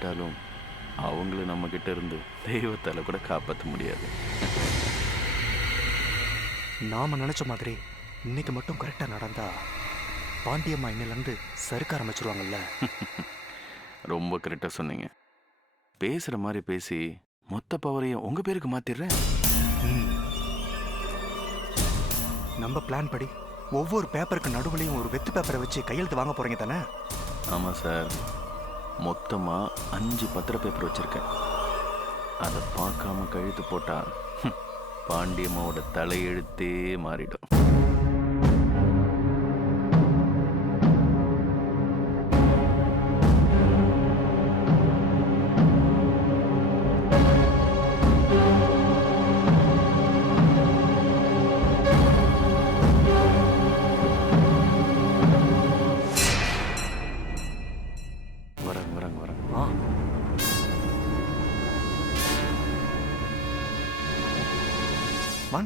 போயிட்டாலும் அவங்கள நம்ம கிட்ட இருந்து தெய்வத்தால கூட காப்பாற்ற முடியாது. நாம நினைச்ச மாதிரி இன்னைக்கு மட்டும் கரெக்டா நடந்தா பாண்டியம்மா இன்னிலிருந்து சறுக்க ஆரம்பிச்சிருவாங்கல்ல. ரொம்ப கரெக்டாக சொன்னீங்க. பேசுகிற மாதிரி பேசி மொத்த பவரையும் உங்கள் பேருக்கு மாற்றிடுறேன். நம்ம பிளான் படி ஒவ்வொரு பேப்பருக்கு நடுவுலையும் ஒரு வெத்து பேப்பரை வச்சு கையெழுத்து வாங்க போறீங்க தானே? ஆமாம் சார், மொத்தமாக 5 பத்திர பேப்பர் வச்சுருக்கேன். அதை பார்க்காம கழுத்து போட்டால் பாண்டியம்மாவோட தலையெழுத்தே மாறிடும்.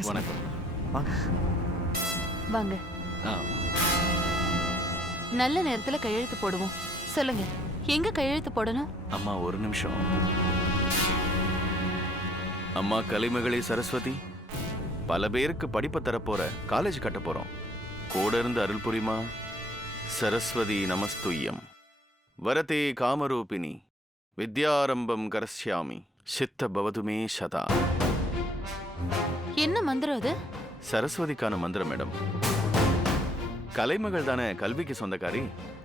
வணக்கம். வாங்க. நல்ல நேரத்துல கையெழுத்து போடுவோம். சொல்லுங்க, எங்க கையெழுத்து போடணும்? அம்மா ஒரு நிமிஷம். அம்மா கலைமகளே சரஸ்வதி, பல பேருக்கு படிப்பை தரப்போற காலேஜ் கட்ட போறோம். கூட இருந்து அருள் புரிமா. சரஸ்வதி நமஸ்துய்யம். வரதே காமரூபிணி வித்யாரம்பம் கரஸ்யாமி சித்த பவதுமே சதா. என்ன மந்திரம் அது? சரஸ்வதிக்கான மந்திரம் மேடம். கலைமகள் தானே கல்விக்கு சொந்தக்காரி.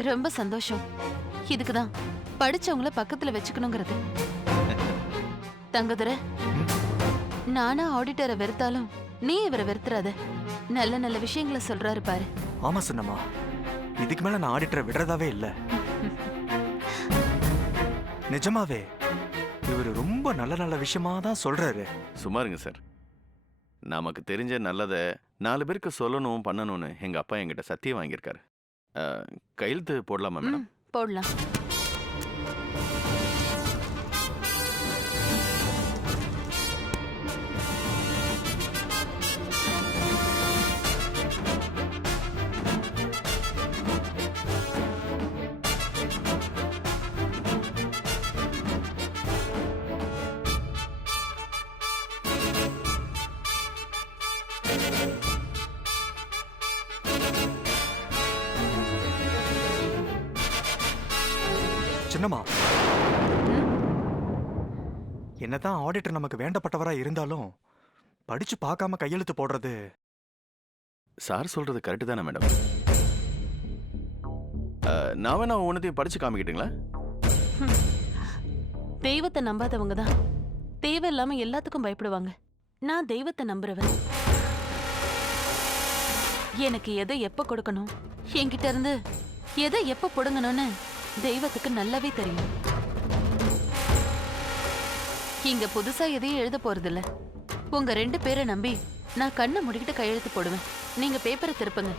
ரொம்ப சந்தோஷம். இதுக்குதான் படிச்சவங்கள பக்கத்துல வச்சுக்கணுங்கிறது. தங்கதுரை, நானா ஆடிட்டரை வெறுத்தாலும் நீ இவரை வெறுத்துறாத. நல்ல நல்ல விஷயங்களை சொல்றாரு பாரு. ஆமா சொன்னமா, இதுக்கு மேல நான் ஆடிட்டரை விடுறதாவே இல்ல. நிஜமாவே இவரு ரொம்ப நல்ல நல்ல விஷயமா தான் சொல்றாரு. சும்மாருங்க சார். நமக்கு தெரிஞ்ச நல்லதை 4 பேருக்கு சொல்லணும் பண்ணணும்னு எங்க அப்பா என்கிட்ட சத்தியம் வாங்கியிருக்காரு. கையெழுத்து போடலாமா மேடம்? போடலாம். சின்னம்மா, என்னதான் ஆடிட்டர் நமக்கு வேண்டப்பட்டவரா இருந்தாலும் படிச்சு பார்க்காம கையெழுத்து போடுறது. சார் சொல்றது கரெக்டு தானே மேடம்? நான் வேணா ஒன்னத்தையும் படிச்சு காமிக்கிட்டுங்களா? தெய்வத்தை நம்பாதவங்க தான் தேவையில்லாம எல்லாத்துக்கும் பயப்படுவாங்க. நான் தெய்வத்தை நம்புறவன். எனக்கு எதை எப்ப கொடுக்கணும், என்கிட்ட இருந்து எதை எப்ப புடுங்கணும்னு தெய்வத்துக்கு நல்லாவே தெரியும். இங்க புதுசா எதையும் எழுத போறதில்ல. உங்க 2 பேரை நம்பி நான் கண்ணை முடிக்கிட்டு கையெழுத்து போடுவேன். நீங்க பேப்பரை திருப்புங்க.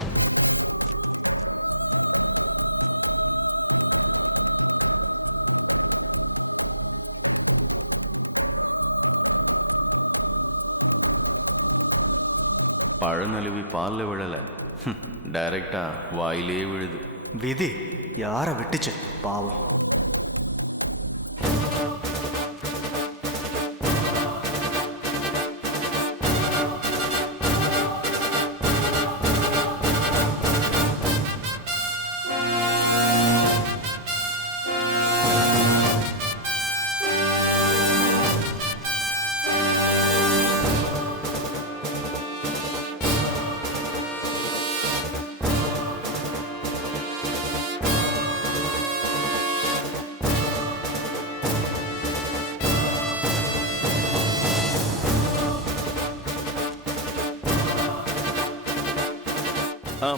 பழநழுவி பால்ல விழல, டைரக்டா வாயிலே விழுது. விதி யார விட்டுச்சு பாவம்.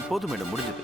போதும் மேடம், முடிஞ்சது.